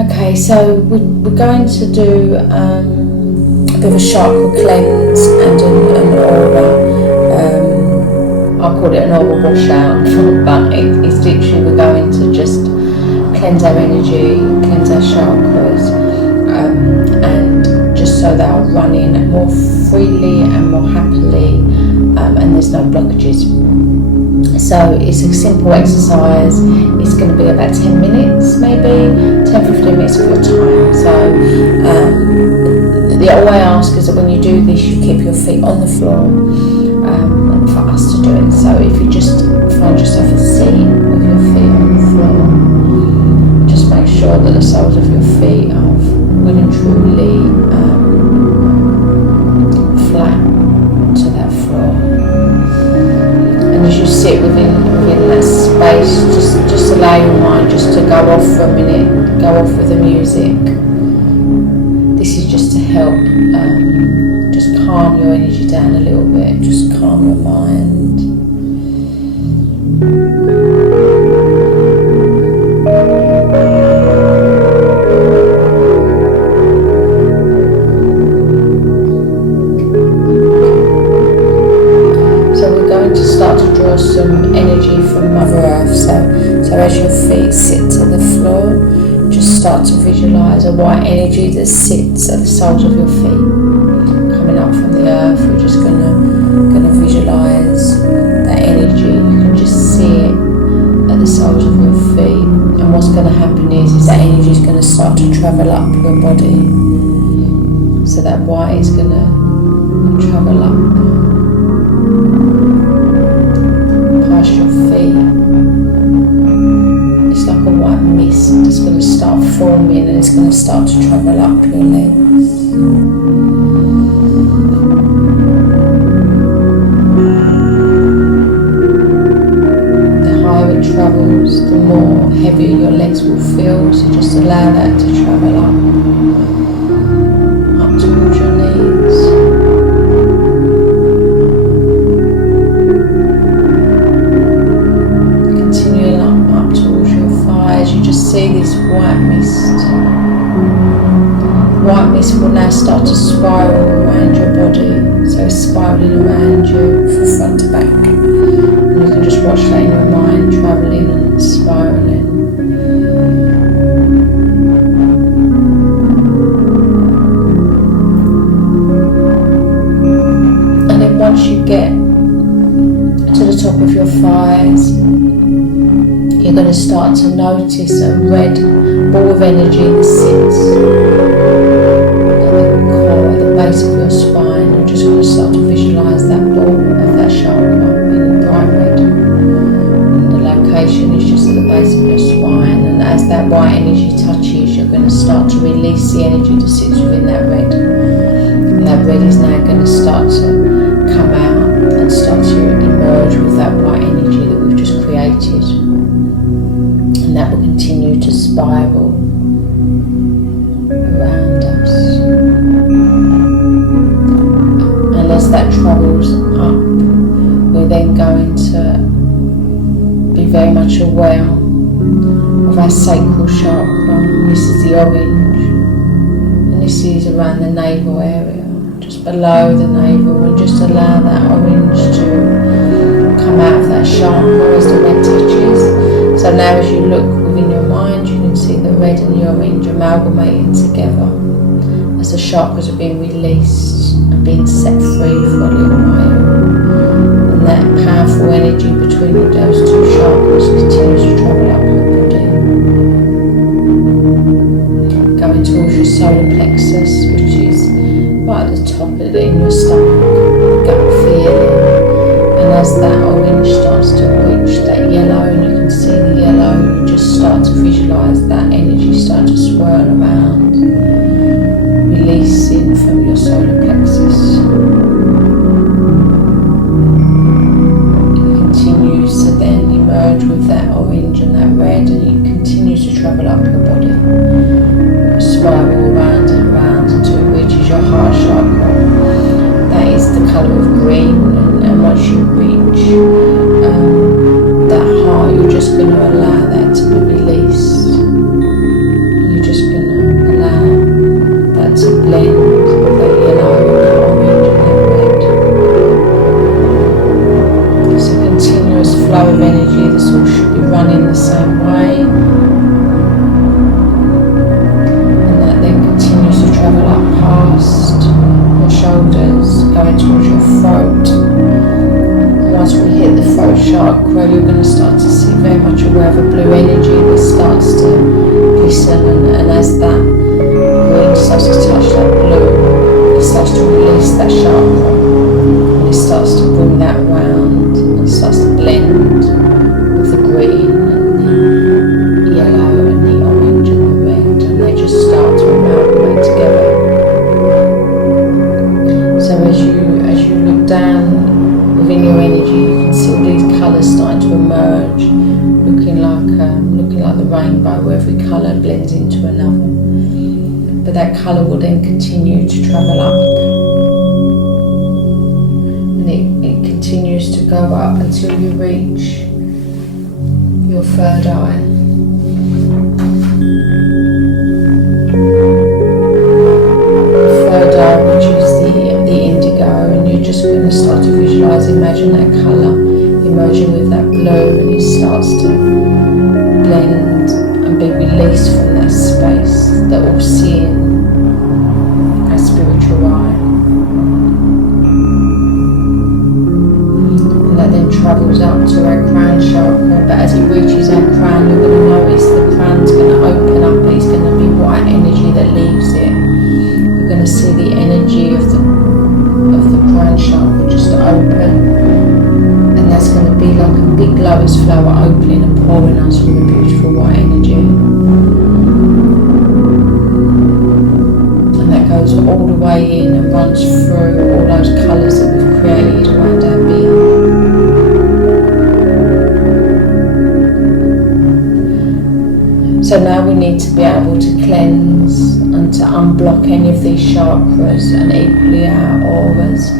Okay, so we're going to do a bit of a Charka cleanse and an aura. I call it an aura washout, but it's literally we're going to just cleanse our energy, cleanse our chakras, and just so they are running more freely and more happily, and there's no blockages. So it's a simple exercise. It's going to be about 10 minutes, maybe 10-15 minutes of your time. So all I ask is that when you do this, you keep your feet on the floor, and for us to do it. So if you just find yourself a seat with your feet on the floor, just make sure that the soles of your feet are well and truly flat to that floor. And as you sit within that space, just allow your mind just to go off for a minute, go off with the music. This is just to help just calm your energy down a little bit, just calm your mind. Some energy from Mother Earth, so as your feet sit to the floor, just start to visualise a white energy that sits at the soles of your feet, coming up from the earth. We're just gonna visualise that energy. You can just see it at the soles of your feet, and what's going to happen is that energy is going to start to travel up your body. So that white is going to travel up past your feet. It's like a white mist that's going to start forming, and it's going to start to travel up your legs. The higher it travels, the more heavier your legs will feel, so just allow that to travel up towards your knees. See this white mist. White mist will now start to spiral around your body, so it's spiraling around you from front to back. And you can just watch that in your mind, travelling and spiraling. And then once you get to the top of your thighs, you're going to start to notice a red ball of energy that sits at the core, at the base of your spine. You're just going to start to visualise that ball of that chakra in bright red. And the location is just at the base of your spine. And as that white energy touches, you're going to start to release the energy that sits within that red. And that red is now going to start to come out and start to emerge with that white energy that we've just created. And that will continue to spiral around us. And as that travels up, we're then going to be very much aware of our sacral chakra. This is the orange, and this is around the navel area, just below the navel, and just allow that orange to come out of that chakra as the red touches. So now as you look within your mind, you can see the red and the orange amalgamating together as the chakras are being released and being set free for a little while. And that powerful energy between those two chakras continues to travel up your body, going towards your solar plexus, which is right at the top of it in your stomach, the gut feeling. And as that orange starts to reach that yellow, and you can see the yellow, you just start to visualise that energy start to swirl around, releasing from your solar plexus. It continues to then emerge with that orange and that red, and it continues to travel up your body, spiral around and around until it reaches your heart chakra. That is the colour of green, and once you reach that heart, you're just going to allow that to be released. You're just going release that chakra, and it starts to bring that around and starts to blend with the green and the yellow and the orange and the red, and they just start to amalgamate together. So as you look down within your energy, you can see all these colours starting to emerge, looking like the rainbow, where every colour blends into another. But that colour will then continue to travel up, and it continues to go up until you reach your third eye. The third eye, which is the indigo, and you're just going to start to visualise, imagine that colour emerging with that blue, and it starts to blend and be released from that space, that all-seeing, that spiritual eye. And that then travels up to our crown chakra, but as it reaches our crown, you're going to notice the crown's going to open up, and it's going to be white energy that leaves it. You're going to see the energy of the crown chakra just open, and that's going to be like a big lotus flower opening and pouring us with a beautiful white energy. And that goes all the way in and runs through all those colours that we've created around our being. So now we need to be able to cleanse and to unblock any of these chakras and equally our auras.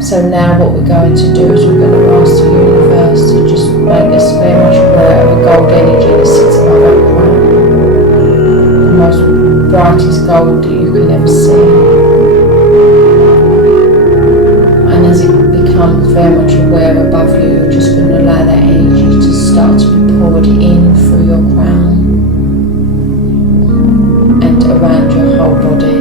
So now what we're going to do is we're going to ask the universe to just make us very much aware of a gold energy that sits above our crown. The most brightest gold that you can ever see. And as it becomes very much aware above you, you're just going to allow that energy to start to be poured in through your crown and around your whole body.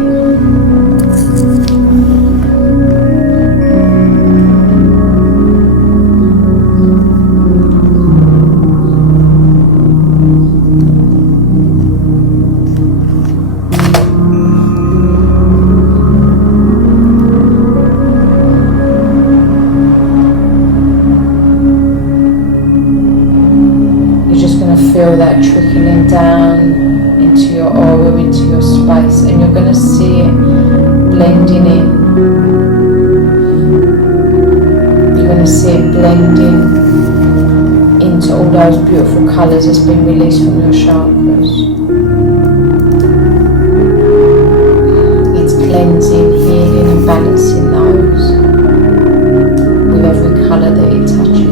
Feel that trickling down into your aura, into your space, and you're going to see it blending in. You're going to see it blending into all those beautiful colours that's been released from your chakras. It's cleansing, healing and balancing those with every colour that it touches.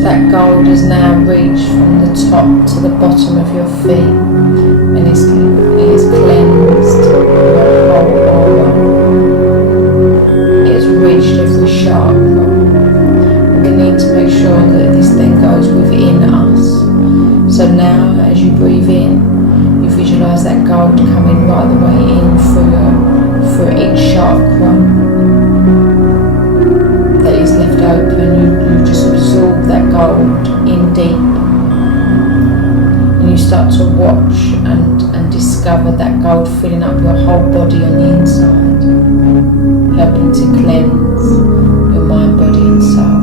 That gold has now reached from the top to the bottom of your feet, and it's cleansed your whole aura. It's reached every chakra. We need to make sure that this then goes within us. So now as you breathe in, you visualise that gold coming right the way in through each chakra that is left open. You just absorb that gold in deep, and you start to watch and discover that gold filling up your whole body on the inside, helping to cleanse your mind, body and soul.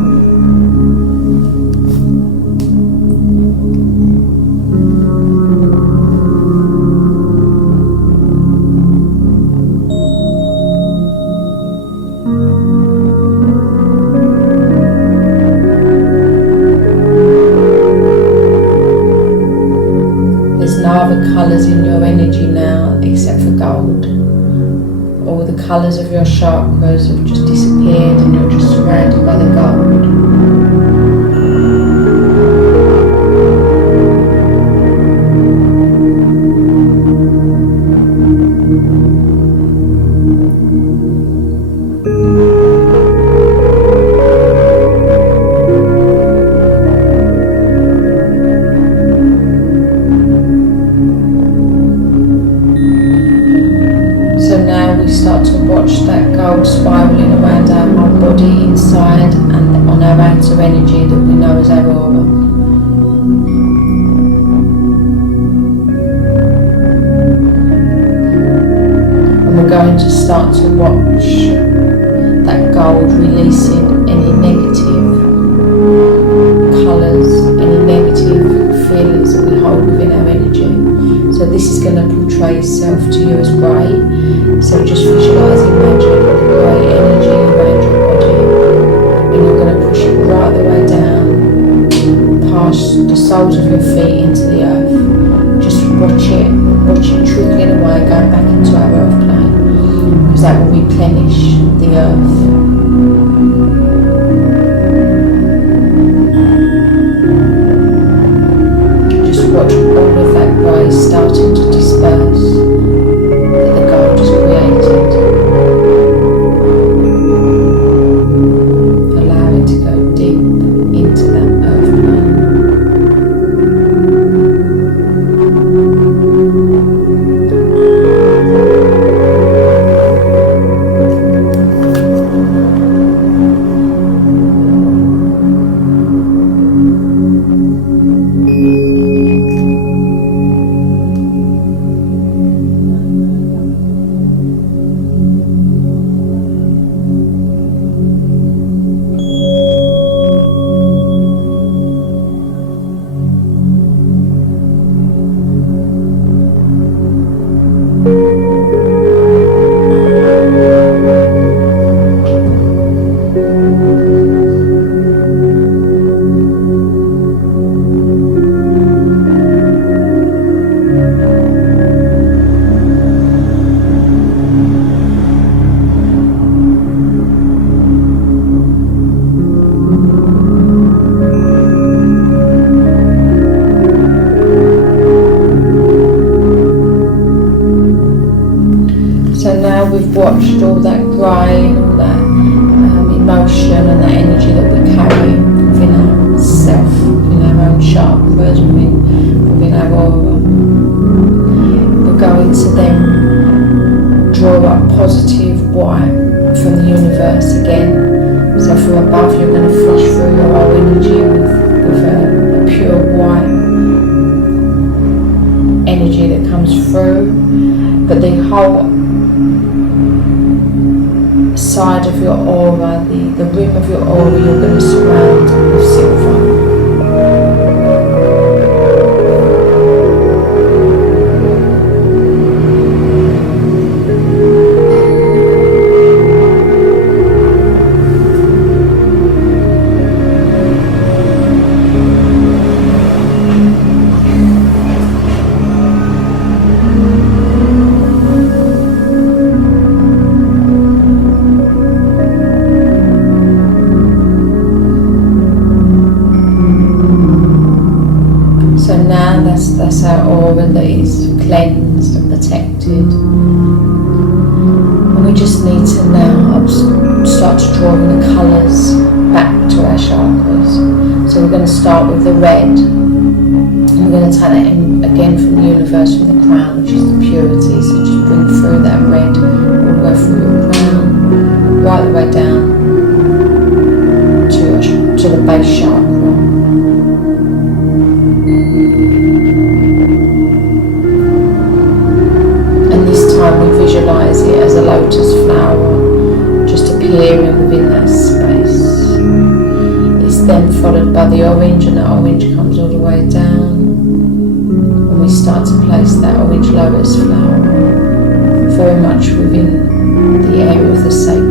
Colours in your energy now except for gold. All the colours of your chakras have just disappeared, and you're just surrounded by the gold. start to watch that gold spiraling around our whole body, inside and on our outer energy that we know as our aura. And we're going to start to watch that gold releasing any negative colours, any negative feelings that we hold within our energy. So this is going to portray itself to you as grey. So just visualise, imagine the grey energy around your body, and you're going to push it right the way down, past the soles of your feet into the earth. Just watch it trickling away, going back into our earth plane, because that will replenish the earth. Watch all of that grey starting to disperse that the gold has created. Allow it to go deep into that earth plane. Watched all that grey and all that emotion and that energy that we carry within ourself, within our own chakras, within our aura. We're going to then draw up positive white from the universe again. So from above you're going to flush through your whole energy with a pure white energy that comes through, but the whole side of your aura, the rim of your aura, you're going to surround with silver. That's our aura that is cleansed and protected. And we just need to now start to draw in the colours back to our chakras. So we're going to start with the red. And we're going to take that in again from the universe, from the crown, which is the purity. So just bring through that red all the way through your crown, right the way down to the base chakra. We visualise it as a lotus flower just appearing within that space. It's then followed by the orange, and that orange comes all the way down, and we start to place that orange lotus flower very much within the area of the sacral.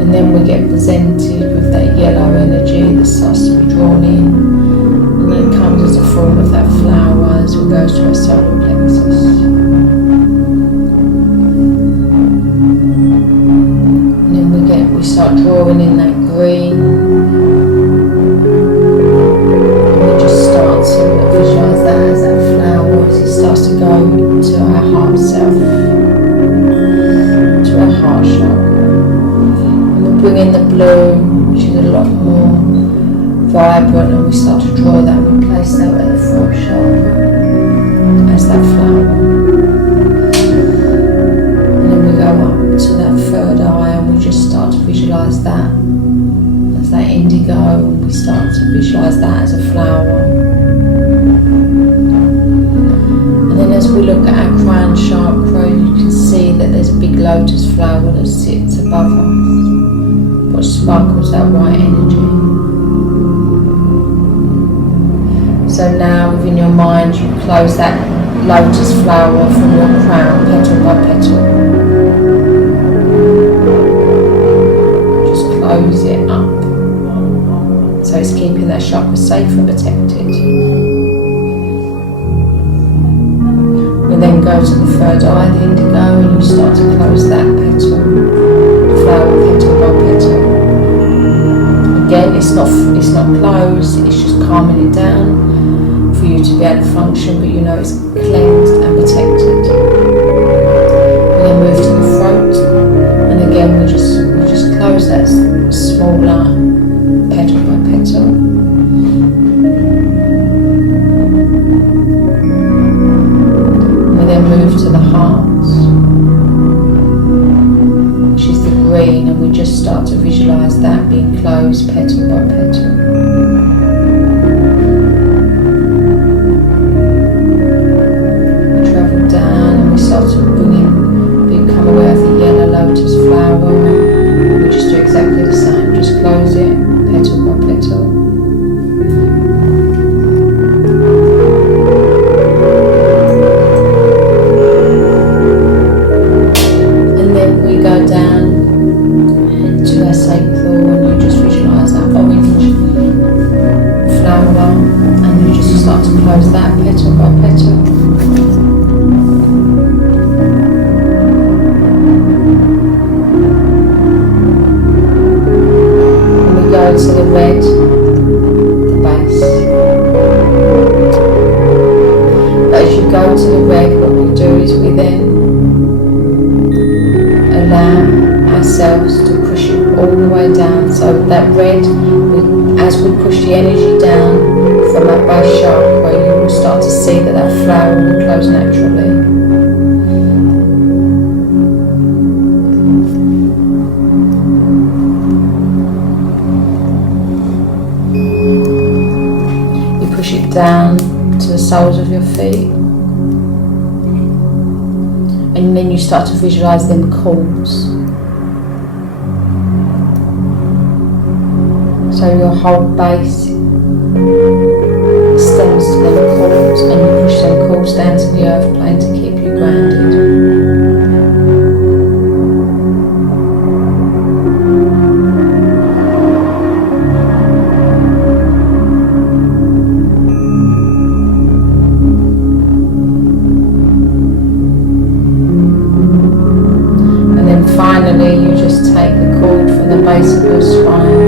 And then we get presented with that yellow energy that starts to be drawn in. And then it comes as a form of that flower as it goes to our solar plexus. And then we start drawing in that green. And we just start to visualise that as that flower as it starts to go to our heart self, to our heart chakra. And we bring in the blue, which is a lot more vibrant, and we start to draw that and we place that at the throat chakra as that flower. that sits above us, what sparkles that white energy. So now within your mind you close that lotus flower from your crown, petal by petal. Just close it up. So it's keeping that chakra safe and protected. We then go to the third eye, the indigo, and you start to close that petal, flower petal by petal. Again, it's not closed, it's just calming it down for you to be able to function, but you know it's cleansed and protected. We then move to the throat, and again we just close that smaller petal by petal. We then move to the heart, which is the green, and we just start to visualise that being closed petal by petal. Start to become aware of the yellow lotus flower. We just do exactly the same, just close it petal by petal. And then we go down to our sacral, and you just visualise that orange flower, and you just start to close that petal by petal. To the red, the base. But as you go to the red, what we do is we then allow ourselves to push it all the way down. So that red, as we push the energy down from that base chakra, you will start to see that that flower will close naturally. Push it down to the soles of your feet, and then you start to visualise them cords. So your whole base extends to them cords, and you push them cords down to the earth plane to keep you grounded. Finally, you just take the cord from the base of your spine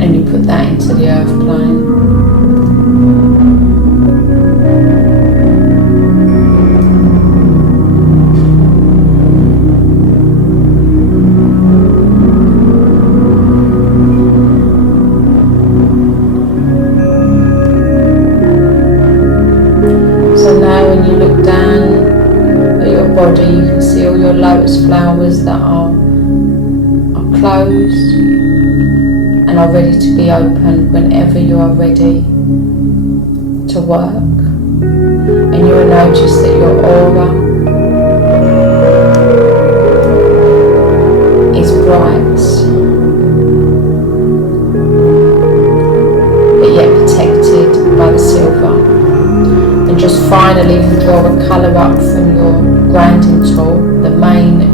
and you put that into the earth plane. So now when you look down body, you can see all your lotus flowers that are closed and are ready to be opened whenever you are ready to work. And you will notice that your aura is bright, but yet protected by the silver. And just finally, you draw a colour up from your grounding tool, the main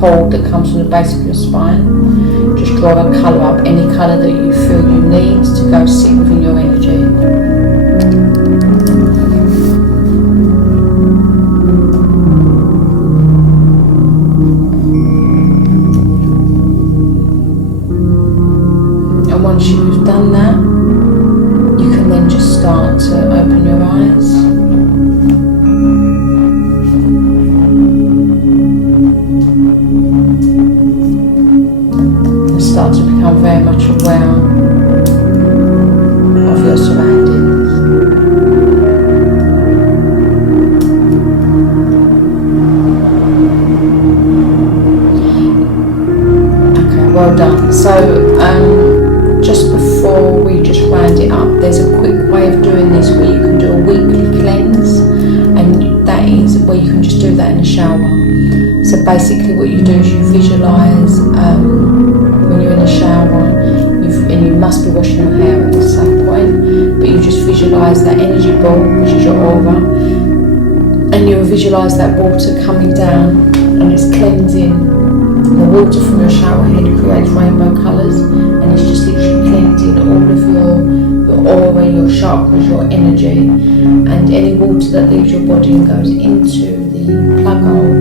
cord that comes from the base of your spine. Just draw a colour up, any colour that you feel you need to go sit within your energy. And once you've done that, you can then just start to open your eyes. And start to become very much aware of your surroundings. in the shower. So basically what you do is you visualise when you're in the shower, and you must be washing your hair at the same point, but you just visualise that energy ball, which is your aura, and you visualise that water coming down and it's cleansing. The water from your shower head creates rainbow colours, and it's just literally cleansing all of your aura, your chakras, your energy, and any water that leaves your body and goes into the plug hole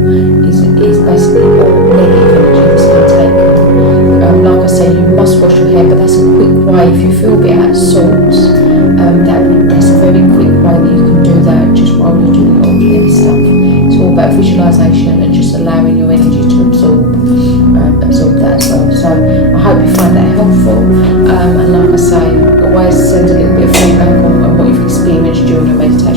is basically all negative energy that's been taken. Like I say, you must wash your hair, but that's a quick way. If you feel a bit out of sorts, that's a very quick way that you can do that just while you're doing all the other stuff. It's all about visualisation and just allowing your energy to absorb that as well. So I hope you find that helpful, and like I say, always send a little bit of feedback on what you've experienced during your meditation.